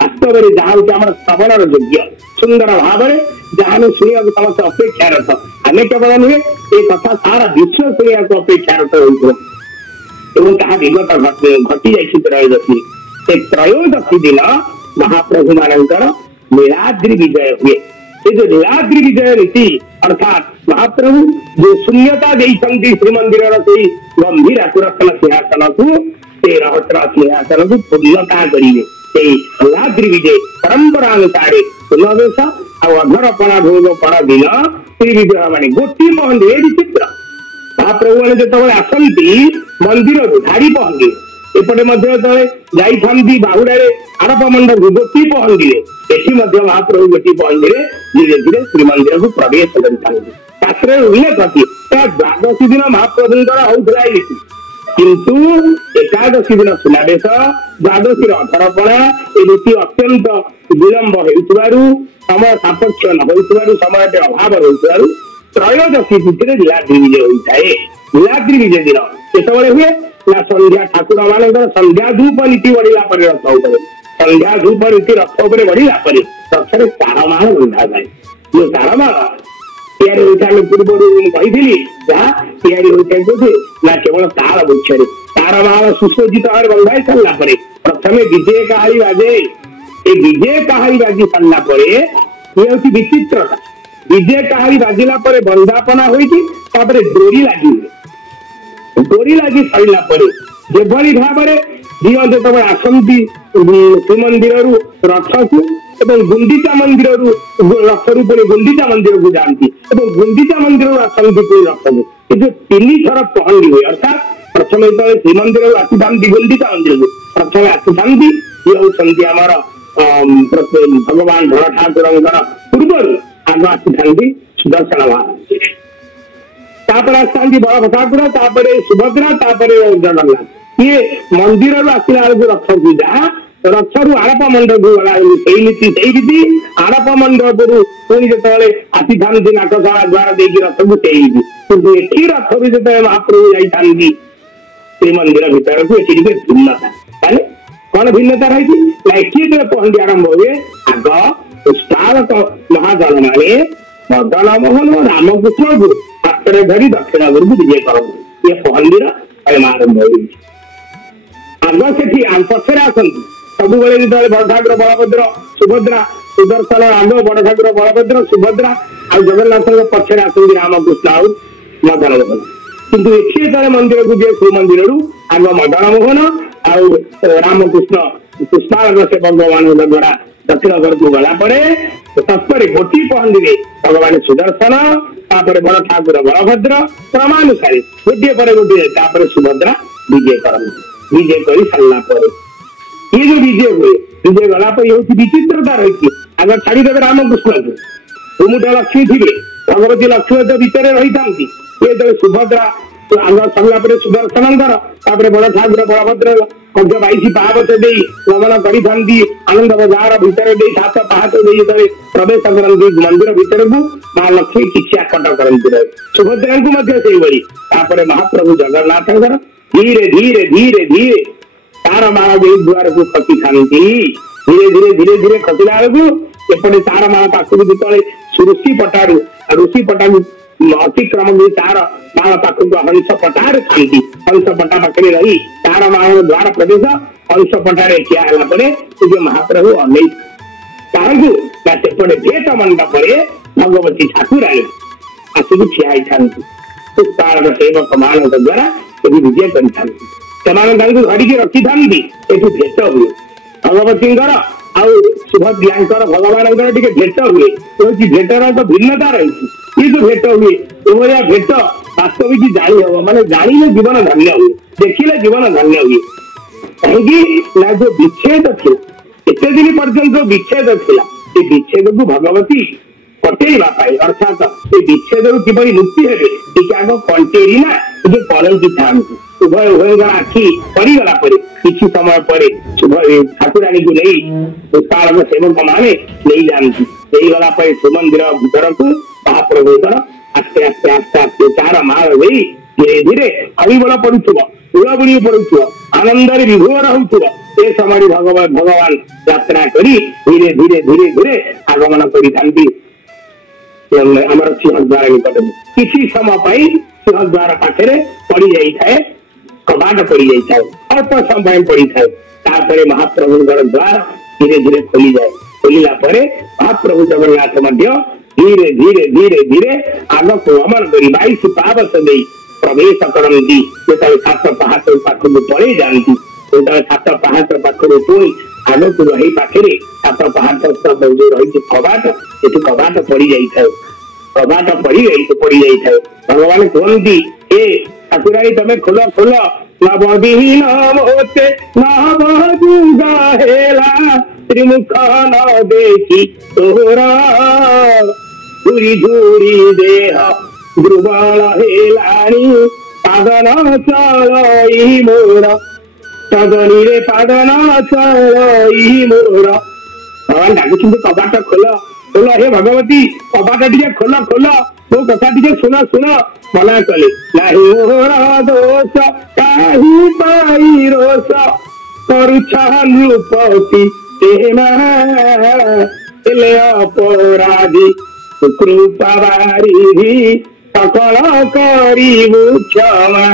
वास्तव में जहाँ हूँ श्रवणर योग्य सुंदर भाव में जहाँ शुणा समस्त अपेक्षारत आम केवल नुहे ये कथा सारा विश्व शुणा अपेक्षारत होता विगत घटी त्रयोदशी से त्रयोदशी दिन महाप्रभु मानकर नीलाद्रि विजय हुए ये जो नीलाद्रि विजय नीति अर्थात महाप्रभु जो शून्यता देते श्रीमंदिर से गंभीर आकुरस्थल सिंहासन को रहस्र सिंहासन को पूर्णता करेंगे नीलाद्रि विजय परंपरा अनुसार सुनवेश अधरपणा भोग पण दिन श्री विग्रह मान गोटी पहंगे ये विचित्र महाप्रभु मैंने जो आसती मंदिर धाड़ी पहंगे एपटे जाई बाहुड़े आड़प मंडप गोटी पहंगे ये महाप्रभु गोटी पहंगे धीरे धीरे श्रीमंदिर को प्रवेश कर उल्लेख अच्छी द्वादशी दिन महाप्रभुंर होता किंतु एकादशी दिन सुनावेश द्वादशी अधरपणा ये नीति अत्यंत विलंब हो समय सापेक्ष न हो समय अभाव हो त्रयोदशी तिथि नीलाद्रि विजय होता है नीलाद्रि विजय दिन केतवे हुए ना संध्या ठाकुर मान संध्या धूप नीति बढ़ला रथ उपर संध्या धूप नीति रथ उपर बढ़ला रथ में तारमाल बंधा जाए जो तारमाल तैयारी होता पूर्व कही जहाँ तैयारी होता ना केवल तार वृक्ष तारमाल सुसज्जित भाव बंधाई सारापर प्रथम विजय कहाड़ी बाजे ये विजय कहाड़ी बाजी सारापर ये हूँ विचित्रता विजय कहाड़ी बाजिला बंधापना होती डोरी लगी सारापर जो भाव में दियो जो आसती श्रीमंदिर रथ को गुंडिचा मंदिर रथ रूपे गुंडिचा मंदिर को जाती गुंडिचा मंदिर आसती रथ को जो 3 थर पहंडी हुए अर्थात प्रथम जो श्रीमंदिर आसी था गुंडिचा मंदिर को प्रथम आसी था ये होती आमर भगवान बड़ ठाकुर पूर्व आग आसी था सुदर्शन महाराज आसती बड़ ठाकुर सुभद्रा जगन्नाथ ये मंदिर आसला रथ को जहाँ रथ रू आड़प मंडप गला नीति आड़प मंडप पुणी जो आसी था नाटशाला द्वारा देखिए रथ को किंतु ये रथ भी जो महाप्रभु जाती श्रीमंदिर भर को ये भिन्नता माने कौन भिन्नता रही ना पहंडी आरंभ हुए आग पुष्पावक महाजन माने मदन मोहन रामकृष्ण को ହାତରେ ଧରି ଦକ୍ଷିଣ ଆଗକୁ ବିଜେ କରନ୍ତୁ। ଇଏ ପହଣ୍ଡିର ଆରମ୍ଭ ହୋଇଛି। ଆଗ ସେଠି ପଛରେ ଆସନ୍ତୁ। ସବୁବେଳେ ଯେତେବେଳେ ବଡ ଠାକୁର ବଳଭଦ୍ର ସୁଭଦ୍ରା ସୁଦର୍ଶନ ଆଗ ବଡ ଠାକୁର ବଳଭଦ୍ର ସୁଭଦ୍ରା ଆଉ ଜଗନ୍ନାଥଙ୍କ ପଛରେ ଆସନ୍ତି ରାମକୃଷ୍ଣ ଆଉ ମଦନ ମୋହନ। କିନ୍ତୁ ଏଠି ଯେତେବେଳେ ମନ୍ଦିରକୁ ଯିବେ ଶ୍ରୀମନ୍ଦିରରୁ ଆଗ ମଦନ ମୋହନ ଆଉ ରାମକୃଷ୍ଣ ପୁଷ୍ପାଳକ ସେବକ ମାନଙ୍କ ଦ୍ୱାରା ଦକ୍ଷିଣ ଘରକୁ ଗଲା ପରେ ତତ୍ପରେ ଗୋଟିଏ ପହଣ୍ଡିରେ ଭଗବାନ ସୁଦର୍ଶନ ତାପରେ ବଡ ଠାକୁର ବଳଭଦ୍ର କ୍ରମାନୁସାରେ ଗୋଟିଏ ପରେ ଗୋଟିଏ ତାପରେ ସୁଭଦ୍ରା ବିଜେ କରନ୍ତି। ବିଜେ କରି ସାରିଲା ପରେ ଇଏ ଯୋଉ ବିଜେ ହୁଏ ବିଜେ ଗଲା ପରେ ହଉଛି ବିଚିତ୍ରତା ରହିଛି। ଆଗ ଛାଡିଦେବେ ରାମକୃଷ୍ଣଙ୍କୁ, ମୁମୁଠ ଲକ୍ଷ୍ମୀ ଥିବେ, ଭଗବତୀ ଲକ୍ଷ୍ମୀ ତ ଭିତରେ ରହିଥାନ୍ତି। ଯେତେବେଳେ ସୁଭଦ୍ରା ଆଗ ସରିଲା ପରେ ସୁଦର୍ଶନଙ୍କର ତାପରେ ବଡ ଠାକୁର ବଳଭଦ୍ର ମଧ୍ୟ 22 ପାହାଚ ଦେଇ ଗମନ କରିଥାନ୍ତି। ଆନନ୍ଦ ବଜାର ଭିତରେ ଦେଇ 7 ପାହାଚ ଦେଇ ଯେତେବେଳେ ପ୍ରବେଶ କରନ୍ତି ମନ୍ଦିର ଭିତରକୁ ମା ଲକ୍ଷ୍ମୀ କିଛି ଆକଟ କରନ୍ତି ନାହିଁ। ସୁଭଦ୍ରାଙ୍କୁ ମଧ୍ୟ ସେଇଭଳି। ତାପରେ ମହାପ୍ରଭୁ ଜଗନ୍ନାଥଙ୍କର ଧୀରେ ଧୀରେ ଧୀରେ ଧୀରେ ତାର ମାଳ ଦେଇ ଦୁଆରକୁ ଖସିଥାନ୍ତି। ଧୀରେ ଧୀରେ ଧୀରେ ଧୀରେ ଖସିଲା ବେଳକୁ ଏପଟେ ତାର ମାଳ ପାଖକୁ ଯେତେବେଳେ ଋଷି ପଟାକୁ ଅତିକ୍ରମ କରି ତାର ମାଳ ପାଖକୁ ହଂସ ପଟାରେ ଥାନ୍ତି। ହଂସ ପଟା ପାଖରେ ରହି ତାର ମାଳ ଦ୍ୱାର ପ୍ରବେଶ ହଂସ ପଟାରେ ଠିଆ ହେଲା ପରେ ସେ ମହାପ୍ରଭୁ ଅନେଇ କାହାକୁ ନା ସେପଟେ ଭେଟ ମଣ୍ଡପରେ ଭଗବତୀ ଠାକୁରାଣୀ ଆସିକି ଠିଆ ହେଇଥାନ୍ତି। ପୁଷ୍ପାଳକ ସେବକ ମାନଙ୍କ ଦ୍ୱାରା ସେଠି ବିଜୟ କରିଥାନ୍ତି। ସେମାନେ ତାଙ୍କୁ ଧରିକି ରଖିଥାନ୍ତି। ଏଠୁ ଭେଟ ହୁଏ ଭଗବତୀଙ୍କର ଆଉ ସୁଭଦ୍ରାଙ୍କର ଭଗବାନଙ୍କର ଟିକେ ଭେଟ ହୁଏ। ହେଉଛି ଭେଟର ଏକ ଭିନ୍ନତା ରହିଛି। ଇଏ ଯୋଉ ଭେଟ ହୁଏ ଏଭଳିଆ ଭେଟ ବାସ୍ତବିକ ଜାଣି ହବ, ମାନେ ଜାଣିଲେ ଜୀବନ ଧନ୍ୟ ହୁଏ, ଦେଖିଲେ ଜୀବନ ଧନ୍ୟ ହୁଏ। କାହିଁକି ନା ଯୋଉ ବିଚ୍ଛେଦ ଥିଲା ଏତେ ଦିନ ପର୍ଯ୍ୟନ୍ତ ବିଚ୍ଛେଦ ଥିଲା, ସେ ବିଚ୍ଛେଦକୁ ଭଗବତୀ କଟେଇବା ପାଇଁ ଅର୍ଥାତ ସେ ବିଚ୍ଛେଦରୁ କିପରି ମୁକ୍ତି ହେବେ ଟିକେ ଆଗ କଣ୍ଟେଇ ନା ଟିକେ ପରନ୍ତି ଥାନ୍ତି। ଉଭୟଙ୍କର ଆଖି ପଡିଗଲା ପରେ କିଛି ସମୟ ପରେ ଠାକୁରାଣୀକୁ ନେଇ ପୁଷ୍ପାଳକ ସେବକ ମାନେ ନେଇଯାଆନ୍ତି। ନେଇଗଲା ପରେ ଶ୍ରୀମନ୍ଦିର ଭିତରକୁ ମହାପ୍ରଭୁଙ୍କର ଆସ୍ତେ ଆସ୍ତେ ଆସ୍ତେ ଆସ୍ତେ ଚାର ମାଳ ଦେଇ ଧୀରେ ଧୀରେ ହରିବୋଳ ପଡୁଥିବ, ହୁଳବୁଳି ପଡୁଥିବ, ଆନନ୍ଦରେ ବିଭୋର ହଉଥିବ। ସେ ସମୟରେ ଭଗବାନ ଯାତ୍ରା କରି ଧୀରେ ଧୀରେ ଧୀରେ ଧୀରେ ଆଗମନ କରିଥାନ୍ତି ଆମର ସିଂହଦ୍ୱାର ନିକଟକୁ। କିଛି ସମୟ ପାଇଁ ସିଂହଦ୍ୱାର ପାଖରେ ପଡି ଯାଇଥାଏ, କବାଟ ପଡି ଯାଇଥାଏ, ଅଳ୍ପ ସମୟ ପାଇଁ ପଡିଥାଏ। ତାପରେ ମହାପ୍ରଭୁଙ୍କର ଦ୍ୱାର ଧୀରେ ଧୀରେ ଖୋଲିଯାଏ। ଖୋଲିଲା ପରେ ମହାପ୍ରଭୁ ଜଗନ୍ନାଥ ମଧ୍ୟ ଧୀରେ ଧୀରେ ଧୀରେ ଧୀରେ ଆଗକୁ ଗମନ କରି 22 ପାହାଚ ଦେଇ ପ୍ରବେଶ କରନ୍ତି। ଯେତେବେଳେ 7 ପାହାଚ ପାଖକୁ ପଳେଇ ଯାଆନ୍ତି, ଯେତେବେଳେ 7 ପାହାଚ ପାଖରୁ ପୁଣି ଆଗକୁ ରହି ପାଖରେ 7 ପାହାଚ ଯୋଉ ରହିଛି କବାଟ, ସେଠି କବାଟ ପଡି ଯାଇଥାଏ। କବାଟ ପଡି ଯାଇଥାଏ। ଭଗବାନ କୁହନ୍ତି ଏ ଠାକୁରାଣୀ ତମେ ଖୋଲ ଖୋଲ ନବଦୀନ ମୋତେ ନବଦୁର୍ଗା ହେଲା ତ୍ରିମୁଖ ନ ଦେଖି ତୋର ଝୁରି ଝୁରି ଦେହ ଦୁର୍ବଳ ହେଲାଣି ପାଦନ ଚଳଇ ମୋର ସଦନୀରେ ପାଦନ ଚଳଇ ମୋର। ଭଗବାନ ଡାକୁଛନ୍ତି କବାଟ ଖୋଲ ଖୋଲ, ହେ ଭଗବତୀ କବାଟ ଟିକେ ଖୋଲ ଖୋଲ, ମୋ କଥା ଟିକେ ଶୁଣ ଶୁଣ। ମନା କଲେ ନାହିଁ ମୋର ଦୋଷ କାହିଁ ପାଇ ରୋଷ କରୁଛ ନୃପତି ହେଲେ ଅପରାଧୀ କୃପା ବାରିଧି ସକଳ କରିବୁ କ୍ଷମା।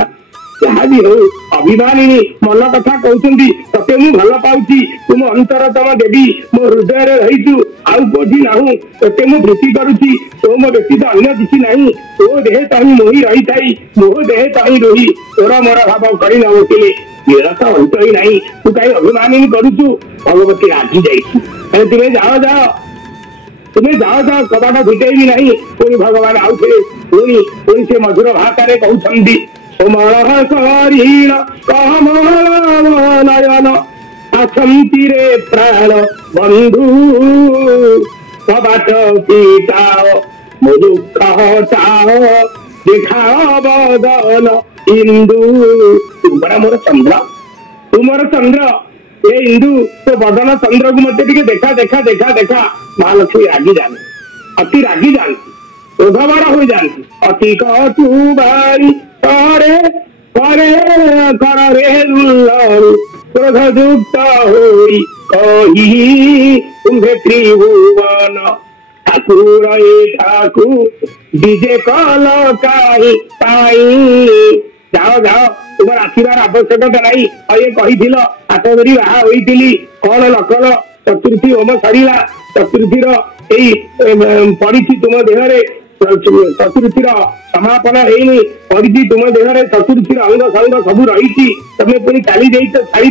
ଯାହା ବି ହଉ ଅଭିମାନିନୀ ମନ କଥା କହୁଛନ୍ତି, ତତେ ମୁଁ ଭଲ ପାଉଛି, ତୁ ମୋ ଅନ୍ତରତମ ଦେବୀ, ମୋ ହୃଦୟରେ ରହିଛୁ, ଆଉ କୋଉଠି ନାହୁଁ, ତତେ ମୁଁ ପ୍ରୀତି କରୁଛି, ତୋ ମୋ ବ୍ୟତୀତ ଅନ୍ୟ କିଛି ନାହିଁ, ତୋ ଦେହେ ତହିଁ ମୋହି ରହିଥାଇ ମୋ ଦେହେ ତହିଁ ରୋହି ତୋର ମୋର ଭାବ କରି ନ ବସିଲେ ବିରତ ଅନ୍ତ ହିଁ ନାହିଁ, ତୁ କାହିଁ ଅଭିମାନିନୀ କରୁଛୁ। ଭଗବତୀ ରାଜି ଯାଇଛି, ତୁମେ ଯାଅ କବାଟ ଫିଟେଇବି ନାହିଁ। ପୁଣି ଭଗବାନ ଆଉଥିଲେ ପୁଣି ସେ ମଧୁର ଭାଷାରେ କହୁଛନ୍ତି କୋମଳ କରୀଣ କମଳ ନୟନ ଆସନ୍ତିରେ ପ୍ରାଣ ବନ୍ଧୁ କବାଟ ପିଟାଅ ମୋ ଦୁଃଖ ହଟାଅ ଦେଖାଅ ବଦନ ଇନ୍ଦୁ। ତୁମର ମୋର ଚନ୍ଦ୍ର, ତୁମର ଚନ୍ଦ୍ର ଏ ଇନ୍ଦୁ, ତୋ ବଦନ ଚନ୍ଦ୍ରକୁ ମତେ ଟିକେ ଦେଖା ଦେଖା ଦେଖା ଦେଖା। ମହାଲକ୍ଷ୍ମୀ ରାଗି ଯାଆନ୍ତି, ଅତି ରାଗି ଯାଆନ୍ତି, କ୍ରୋଧବର ହୋଇଯାଆନ୍ତି। ଅତି କଟୁ ବାରି କରେ କରରେ କ୍ରୋଧ ଯୁକ୍ତ ହୋଇ କହି ତୁମ୍ଭେ ତ୍ରିଭୁବନ ठाकुर एठाकू विजे कल काई पाई जाओ जाओ तुम आसबार आवश्यकता नहीं ये कही हाथ धरी बाहा होती कौन नकल चतुर्थी होम सरीला चतुर्थी पड़ी तुम देहरे चतुर्थी समापन है पड़ी तुम देहरे चतुर्थी अंग संग सब रही तुम पुणी चली छाड़ी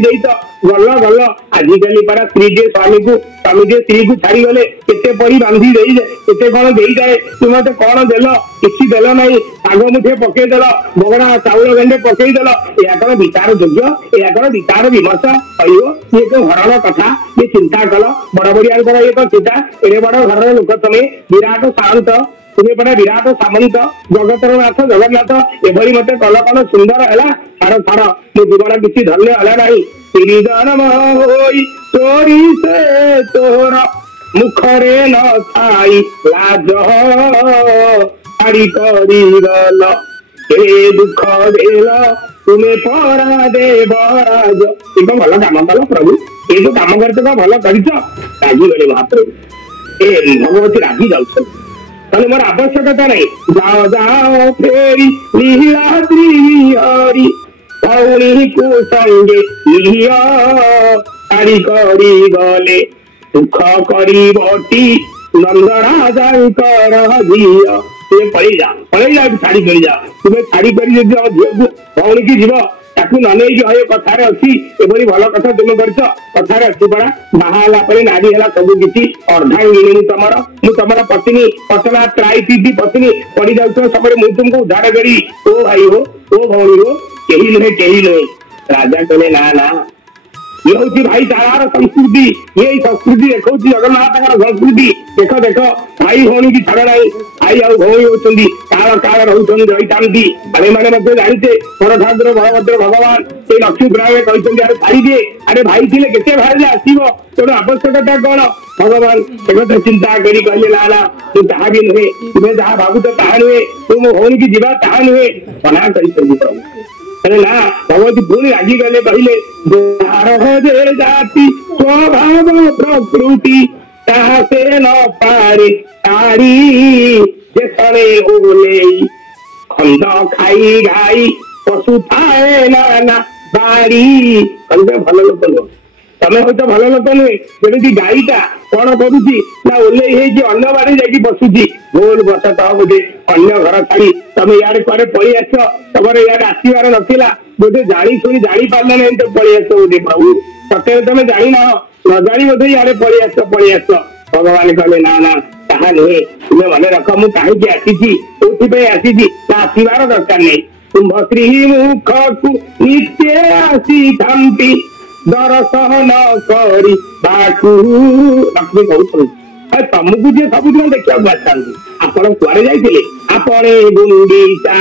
गल गल आजिकल पारा स्त्री जे स्वामी को स्त्री को छाड़ी गले केते पड़ी बांधी केते कौन दे जाए तुम मत कौन देल किसी देल ना आग मुठे पकईदेल बगड़ा चाउल गंडे पकईदेल या कौन विचार योग्य या कौन विचार विमर्श कह ये घरर कथा ये चिंता कल बड़ बड़िया ये चिंता एड़े बड़ घर लोक तुम विराट सामंत तुम्हें पड़ा विराट सामंत जगतर नाथ जगन्नाथ एभली मत कल कौन सुंदर है छाड़ छाड़ मो जीवन किसी धन्य है ना जन्म होई चोरी से तोर मुखरे न थाई लाज हाड़ी करी गल ए दुख देल तुम्हें परा देवराज एक भल काम कल प्रभु ये जो काम करते भल कर राजी गले महाप्रभु ए भगवती राजी जाऊ मोर आवश्यकता नहीं जाओ जाओ फेरी लीला त्रिहरी भौणी को संगे हाड़ी करी गले दुख करी बटी नंद राजा झील तुम पड़े जा छाड़ी कर जा तुम्हें छाड़ी कर झील को भौणी की जीव ताकू न नहीं कथार अच्छी एभली भल कथा तुम कर कथार अच्छी पड़ा बाहा नारी है सब किसी अर्धांगिनी तुमर पत्नी पतला त्राई पत्नी पड़ जाऊ समय मुझे तुमको उद्धार करी ओ भाई हो ओ भौणी हो कही नुहे राजा कहले ना ना ये हूँ भाईचारार संस्कृति ये संस्कृति देखा जगन्नाथ संस्कृति देख देख भाई भौणी की छाड़ ना भाई आ भौणी होती काल काल रोचे रही मैंने जानते बड़ ठाकुर बलभद्र भगवान से लक्ष्मी पुराण कहते अरे छाड़ी दिए अरे भाई थे के बाहर आसो तेणु आवश्यकता कौन भगवान एक चिंता करी कहले ना ना तू ता भी नुहे तुम्हें जहाँ भावुच ता नुहे तुम भौणी की जीवा ता नुहे मना कर ना भगवती पुणी रागी गले कहले जाति स्वभाव प्रकृति से न पारे तारी ओले खंड खाई घाई पशु थाए ना बाड़ी भल लोक नुह तमें हूँ भल लोक नुहे जमी गाईटा कौन करुच्ची ना ओल्ले अन्न बाड़ी जाकि बसुची भूल बसत बोधे अन्य घर छाड़ी तमें यार कुआरे पलि आस तुम यार आसबार नाला बोधे जाणी शुणी जानी पार ना तो पलि आस बोधे प्रभु सत्य तुम जानी ना न जानी बोधे यार पलि आस भगवान कहले ना ना ताहा नुहे तुम्हें मन रख मु कहीं आसी आसी आसबार दरकार नहीं कुंभ श्री मुख को नित्य आसी थांती दर्शन करी बाकू लक्ष्मी कहते तुमको जी सबुदिन देखा आसता आपण कुआरे जाइए आपणे गुंडीचा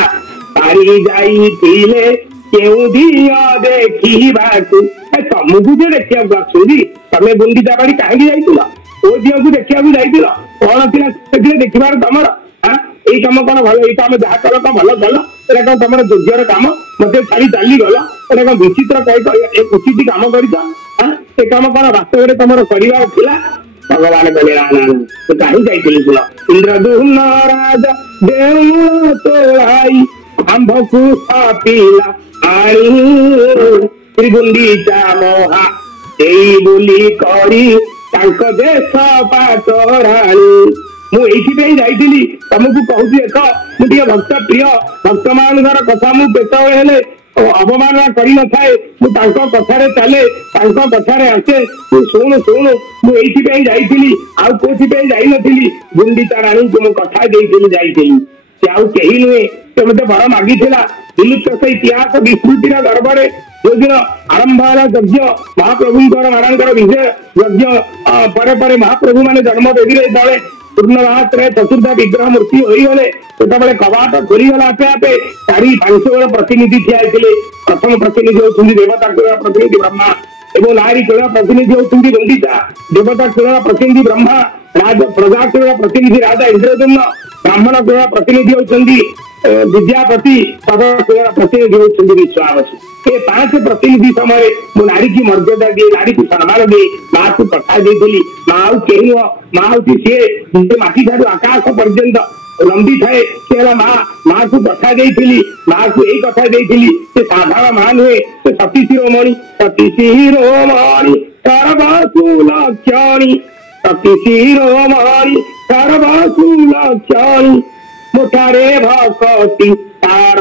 पारी जाइए केउ दिया देखिबाकू तुमको जी देखा आसुदी तमे गुंडीचा बाड़ी कहीं जाइल ओ दिया को देखा जाइल कौन थी देखबार तुम यही कम कौन भल ये आम जहाँ कल तो भल कल एटा कौन तुम योग्यर कम मत छाड़ी चली गल एटा कौन विचित्र उचित कम कर कम कौन वास्तव में तुम कर भगवान कहले ना ना तो कहीं जाइए सुन इंद्रदुम्न राजा देव तोड़ाई आंभ को पीला आनी त्रिगुंडीचा मोहा यही बोली करी देश पाटराणी मुझे जाइली तुमको कहूँ देख मुझे भक्त प्रिय भक्त मान कथा मु पेटे अवमान कर कथार चले कथार आसे तू शुणु शुणु मुझे जाइली आउ कौथि जाइनी गुंडीचा राणी को कथा जाइली से आउ कही नुहे से मत वर मागी विलुप्त से इतिहास विस्मृति गर्भरे जो दिन आरंभ है यज्ञ महाप्रभु मानकर विजय यज्ञ पर महाप्रभु मान जन्म देवी तले पूर्णनाथ चतुर्थ विग्रह मूर्ति होगले से कबाट खोलीगला आपे आपे 4-5 जन प्रतिनिधि ठिया प्रथम प्रतिनिधि होती देवता कुल प्रतिनिधि ब्रह्मा एवं नारी कुल प्रतिनिधि होती गुंडीचा देवता कुल प्रतिनिधि ब्रह्मा प्रजा कुल प्रतिनिधि राजा इंद्रदुम्न ब्राह्मण कुल प्रतिनिधि होती विद्यापति प्रतिनिधि होती विश्वास ये 5 प्रतिनिधि समय मो नारी की मर्यादा दिए नारी को सम्मान दिए माँ को कथा दी माँ कही माँ हूँ सी माटी ठार आकाश पर्यंत लंबी थाए सी माँ माँ को कथा देती माँ को यही कथा देती से साधारण माँ नुहे से सती शिरोमणि सर्वसुलक्षणी सती शिरोमणि सर्वसुलक्षणी मुठारे भक्ति तार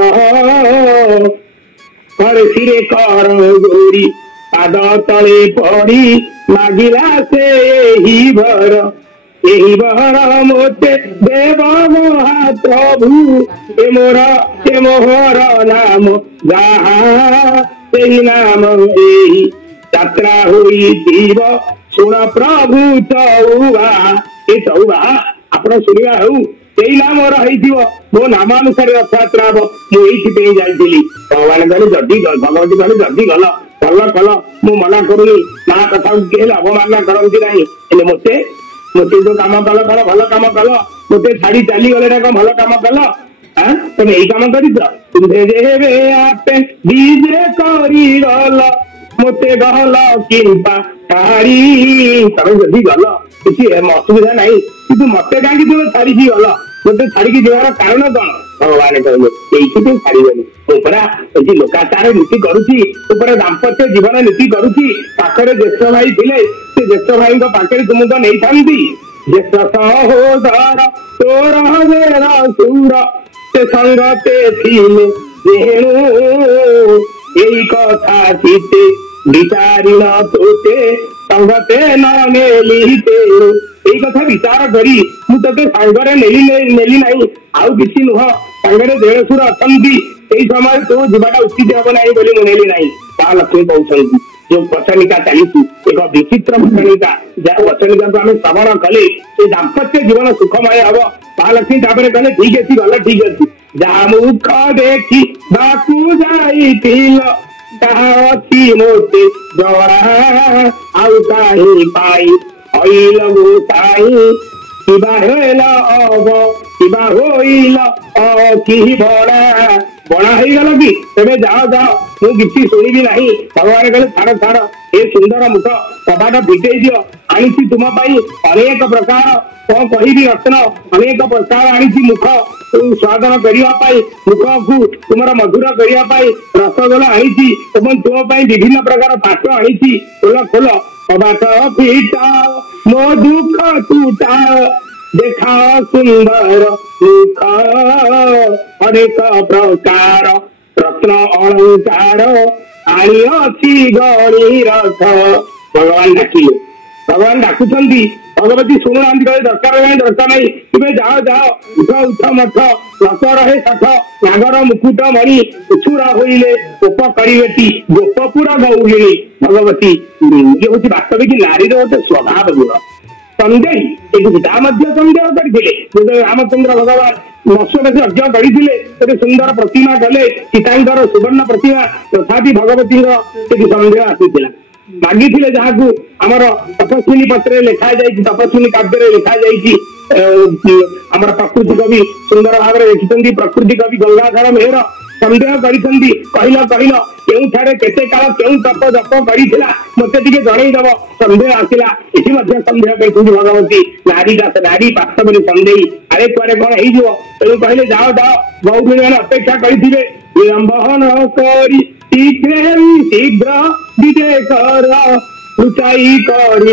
कर सिरे कर गोरी पाद तले पड़ी मागिला से यही भर मोते देव महाप्रभु ए मोहर नाम जहा से नाम यही यात्रा हुई जीव सुन प्रभु चौबा ए चौबा आपण सुनिया हूँ यही नाम रही मो नामानुसार रथयात्रा हम मुझे जाइली भगवान कहले जदि भगवती कहले जदि गल भल कल मु मना करूनी माँ कथा किए अवमानना करती ना मत जो कम कल कल भल कम कल मत छाड़ी चली गले कौन भल कम कल तुम यही कम कर गल मत गल किंपा तमें जदि गल किसी असुविधा ना कि मत कहीं तुम छाड़ी गल मत छाड़ी जीवार कारण कौन भगवान कहले ये छाड़बनी लोकाचार नीति करुच्ची दाम्पत्य जीवन नीति करुच्ची पाखे ज्येष्ठ भाई थे से ज्येष्ठ भाई पाखे तुमको नहीं था ज्येष्ठ सहोदर तोर सुर से संगते रेणु यही कथा सीते विचारिण तोते संगते न मेलिते यही कथा विचार करी मुझे सांगरे नेली नहीं आउ किसी नुह सांगरे देहसुर अच्छा यही समय तो जीवाटा उचित हम ना बोली मुझे नहीं लक्ष्मी कहते जो वचनिका चली एक विचित्र वचनिका जहाँ वचनिका को आम श्रवण कले से दाम्पत्य जीवन सुखमय हम महालक्ष्मी तापर कहले ठीक अच्छी गल ठीक अच्छी जहाँ मुख देखी बाकू जाइल ताही मोते जरा आउ काही पाई अइल गोसाई किबा होइल अब किबा होइल कि बड़ा हो गल कि तेरे जाओ जाओ मुझे किसी शुणी नहीं भगवान कहले छाड़ छाड़ ये सुंदर मुख कबाट फिटे दियो आनी तुम अनेक प्रकार कौन कहि रत्न अनेक प्रकार आनी मुख स्वादन करने मुख को तुम मधुर करने रसगोला आनी तुम विभिन्न प्रकार पात्र आनी खोल खोल कबाट फिटाओ मो दुख टूटाओ देखा सुंदर मुख अनेक प्रकार रत्न अलंकार आनी अच्छी गणी रथ भगवान डाकिले भगवान डाकुंट भगवती शुणुना दरकार नहीं दरकार नहीं तुम्हें जाओ जाओ उठ उठ मठ रस रहे साठ नागर मुकुट मणि उछुरा होइले गोप करिवेटी गोपपुर गौरिणी भगवती ये हूँ वास्तविक नारी गोटे स्वभाव गुण संदेह संदेह करते रामचंद्र भगवान मत्स्यवेश यज्ञ करते सुंदर प्रतिमा गले सीतांकर सुवर्ण प्रतिमा तथापि भगवती संदेह आसी मागी जहाँ को आमर तपस्विनी पत्र लिखा जाए तपस्विनी काव्य लिखा जामर प्रकृति कवि सुंदर भाव में लिखिं प्रकृति कवि गंगाधर मेहर संदेह कहल केते काल क्यों तप जप कर मत जनईदब संदेह आसला ये संदेह कहते भगवती नारी दास नारी वास्तव में संदेह अरे कुआरे कौन हो तेणु कहले जाओ जाओ गौरी मैंने अपेक्षा करें विलंबन करी शीघ्र विजय कर ऊंचाई कर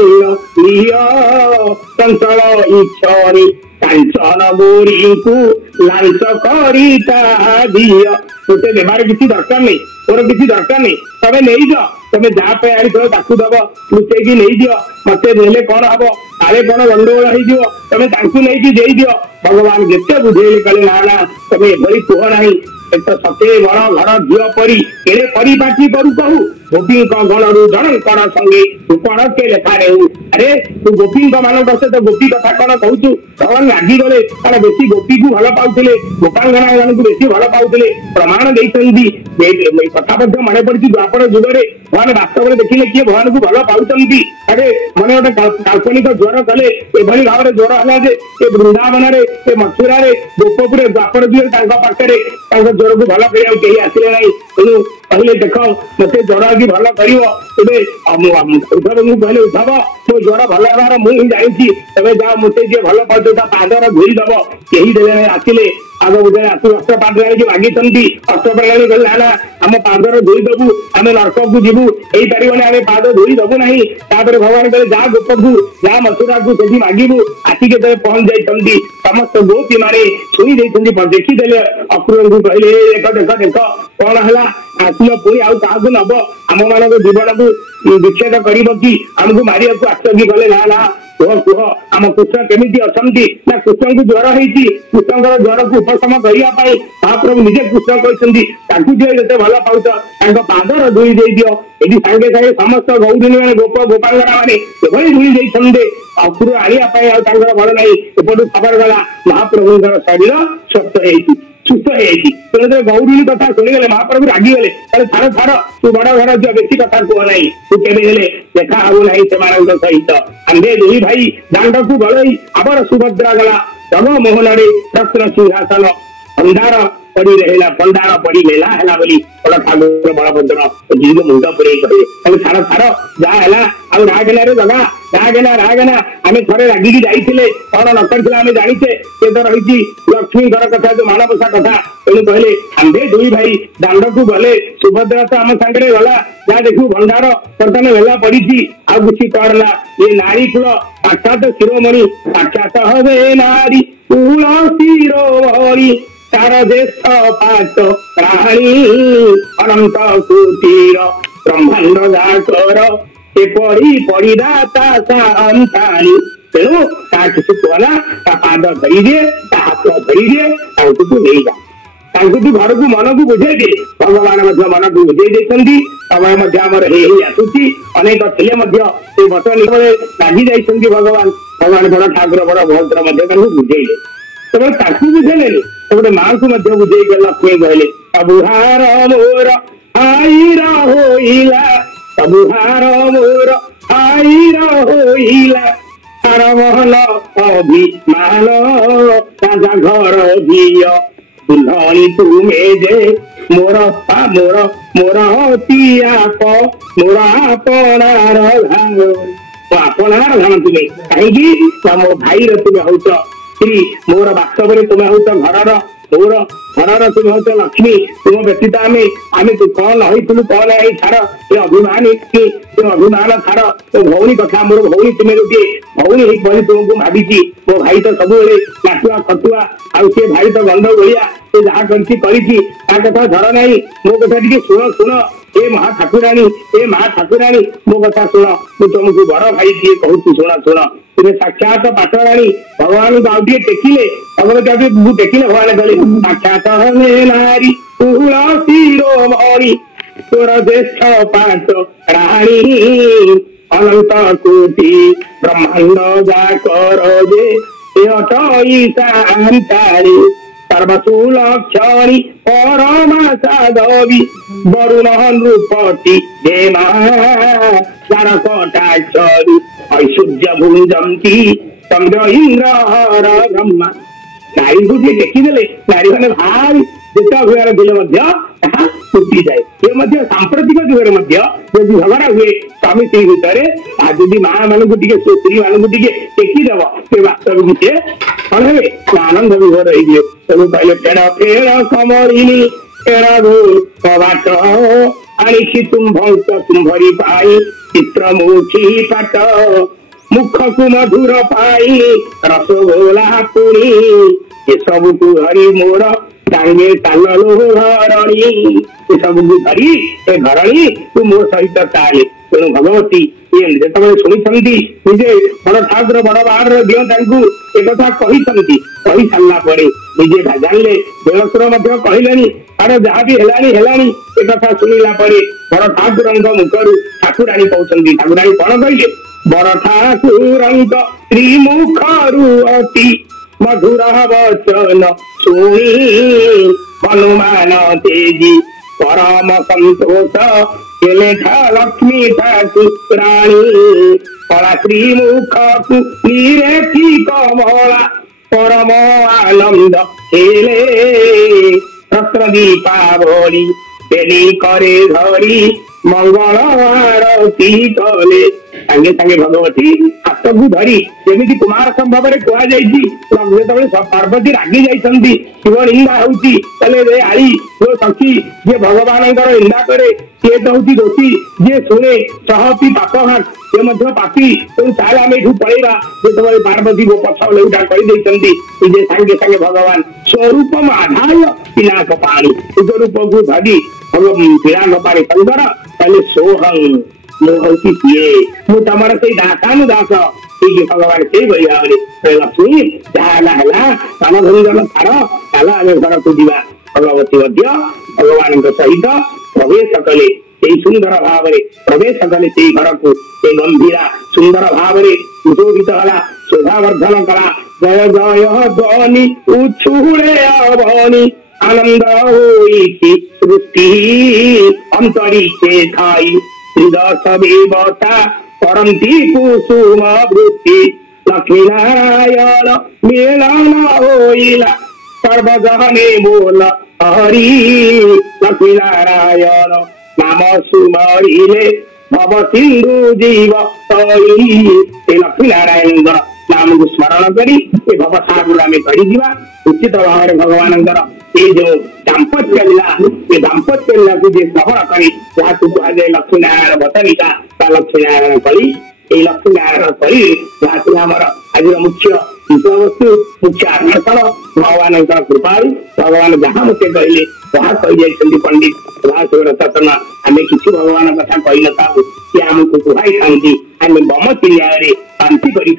चंचल इच्छरी कांचन गोरी को लांच करी तुझे देवार किसी दरकार नहीं तोर किसी दरकार नहीं तमें नहीं जाओ तमें जहाँ पे आनी दब लुचेकी नहीं दियो मत देले कौन हम काले कौन गंडगोल हो तमें नहीं दे दियो भगवान जिते बुझेले कहले ना ना तमें एभली कह ना तो सते बड़ घर झील परी केड़े परिपाटी करू कहू गोपी गणरू जन कण संगे तू कण के लेखा रहू अरे तू गोपी मान सहित गोपी कथा कौन कहूँ भगवान रागिगले कारण बेसी गोपी को भल पाते गोपांगना मान को बेसी भल पाते प्रमाण देते कथा मन पड़ी द्वापर जुगे भगवान वास्तव में देखिले किए भगवान को भल पाँच अरे मैंने गोटे काल्पनिक ज्वर कले एभली भाव में ज्वर है वृंदावन में मथुरा गोपपुर द्वापर जुगे पाखे ज्वर को भल कर कहीं आसिले ना तेणु कहले देख मत ज्वर कि भल कर उद्धव मुझे कहले उद्धव तो ज्वर भल हमार मुझे जानी तबे जा मत जी भल पाते पादर धोईदब कही दे आसिले आग उदय आसु अष्ट पाद मागी अष्टप्राणी कहले ना आम पादर धोईदबू आम नरक को जीवु यही पारे आम पाद धोईदबू ना भगवान कहले जा गोप को जा मथुरा को से मागू आसिक पहुंच जाती समस्त गोपी मारे शुणी देखीदे अक्रूर को कहले देख देख देख कौन है आसिल पुणी आउ क्या नब आम मान जीवन को विच्छेद कर आमको मारिया को आश्चर्य कले ना ना कह कह आम कृष्ण केमी अच्छा ना कृष्ण को ज्वर है कृष्ण ज्वर को उपशम करने महाप्रभु निजे कृष्ण कहते भल पाच पादर धोई दे दियो ये सागे सागे समस्त गौरिणी मैंने गोप गोपांगना मैंने धोई देते अक्रूर आने भल ना एपटू खबर गला महाप्रभु शरीर स्वस्थ सुस्थ है गौरी कथा शुणीगले महाप्रभु रागिगले छाड़ छाड़ तू बड़ घर जो बेसी कथा कह ना तू के देखा हूँ ना से सहित आंधे दुई भाई दांड को गलई आबर सुभद्रा गला जगमोहन रत्न सिंहासन अंधार पड़ी रहा पंडार पड़ी मेला है बड़ ठाकुर बलभद्र जीव मुंड पुरे कहे छाड़ छाड़ जहाँ आउ रागना रे जगह रागना आम थे रागिकी जाइए कौन न कर जानीचे से तो रही लक्ष्मी घर कथा जो मानवसा कथा तेणु कहले आंधे दुई भाई दांड को गले सुभद्रा तो आम सांगे गला जहाँ देखू भंडार बर्तमान मेला पड़ी आउ किसी करना ये नारी कूल साक्षात शिरोमणि साक्षात हे नारी कूल शिरोमणि तार देश पाच प्राणी अनंत कुटीर ब्रह्मांड जाकर एपरी पड़ीदाता सांताणी तेणु किसी कहना पाद धरीदे हाथ धरीदे नहीं जा घर को मन को बुझे दे भगवान मन को बुझे देते समय आसूसी अनेक थे बट निकले रागी जाइए भगवान बड़ ठाकुर बड़ भद्र बुझे तक बुझेले गोटे माँ को बुझे लक्ष्मी कहले सबुहार मोर आईरा होइला सबुहार मोर आईरा होइला तार महल अभिमान राजा घर झील दुल्हनी तुमे जे मोर मोर मोर तियाप मोर आपणार धान तुम्हें कहीं मो भाई तुम्हें हूँ स्त्री मोर वास्तव में तुम्हें हूँ घर मोर घर तुम हूँ लक्ष्मी तुम व्यतीत आम तू कौन होइलु कौन आई छाड़ ये अभिमान अभिमान छाड़ तो भौणी कथा मोर भौणी तुम्हें गोटे भौणी बनी तुमको भावी मो भाई तो सब नाटुआ खटुआ आउ सी भाई तो गंध गोलिया से जहाँ कथा धर ना मो कथा टी शुण शुण ए महा ठाकुराणी ए महा ठाकुराणी मो कथा शुण मुझे तुमको बड़ भाई किए कहूँ शुण शुण तुम्हें साक्षात पाटराणी भगवान को आउ टेकिले टेकिले भगवान कहले साक्षात हे नारी कूल शिरोमणि तोर ज्येष्ठ पांच राणी अनंत कोटि ब्रह्मांड जाकर जे अटई शांतारी सर्वसुलक्षणी परमा साधवी वरुण नृपति देमा कटाक्षरी ऐश्वर्य भुंजंती चंद्र इंद्र हर ब्रह्मा नारी को देखीदे नारी मैंने भारी जितना हुए दिले टूटी जाए ये सांप्रतिक जुगे जब झगड़ा हुए स्वामी स्त्री भितर जदि माँ मान को स्त्री मान को टेकिदेव से वास्तविक सी कौन हे आनंद विभोर हो तेणु कहले पेड़ फेड़ कमरिनी पेड़ बाट आणिकी तुम्भरी पाई चित्रमुखी पाट मुख को मधुर पाई रसगोला पुणी ये सब को हरि मोर टांगे चालू घरणी सब को धरी ए घरणी तू मो सहित चाले तेणु भगवती ये जो शुणी निजे बड़ ठाकुर बड़ बाहर दियो एक कही सारा पर निजे जानले देवस्वर कहले तार जहाँ भी है एक शुणला बड़ ठाकुर मुखर ठाकुराणी कहते ठाकुराणी कौन कहले बड़ ठाकुर श्रीमुखरु अति मधुर वचन शुणी हनुमान तेजी परम संतोष केलेठा लक्ष्मी ठाकुराणी कला श्रीमुख निरेखी कमला परम आनंद खेले रत्न दीपावली तेरी करे धरी मंगल आरती कले सांगे सांगे भगवती हाथ को धरी जमी कुमार संभव कहुई पार्वती रागी जाइंट शिव निंदा होते आई जो सखी जे भगवान निंदा करे सी तो हूँ दोषी जे शुणे सहपी पाप हाथ से पापी चाल आम यू पलैया जो पार्वती को पछ लौटा कही सांगे सांगे भगवान स्वरूप आधाय पिनाक पाणी निज रूप को धरी पिनाक पाणी शंकर कहले सोहं तुम से दासानु दास भगवान से भाई लक्ष्मी जहाँ स्तन भंजन छाड़ चल घर को जा भगवती भगवान सहित प्रवेश कले सुंदर भाव प्रवेश कले से घर को गंभीरा सुंदर भाव सुशोभित है शोभावर्धन कला जय जय ध्वनि उछुले अवनी आनंद होई सृष्टि अंतरिक्षे खाई त्रिदश देवता परंती कुसुम वृत्ति लक्ष्मी नारायण मिलन होइला सर्वजने बोल हरि लक्ष्मी नारायण नाम सुमरिले भव सिंधु जीव लक्ष्मी नारायण नाम को स्मरण करी भव सागर आम कड़ी उचित भाव में भगवान ये जो दाम्पत्य लीला ये दाम्पत्य लीला को जे सफल करी जहाँ कहुए लक्ष्मी नारायण बटनिका लक्ष्मी नारायण कली ये लक्ष्मी नारायण कली जहाँ आज मुख्य विषय वस्तु मुख्य आकर्षण भगवान कृपा भगवान जहाँ मत कहले जहाँ कही पंडित रतन आम किसी भगवान कथा कही नथा सी आमको कुहाई था आम बम चिड़िया शांति करी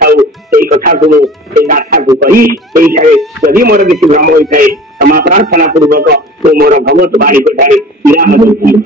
कथा को गाथा को कही यदि मोर किसी भ्रम होता है क्षमा प्रार्थना पूर्वक मोर भगवत वाणी को विराम दूसरी।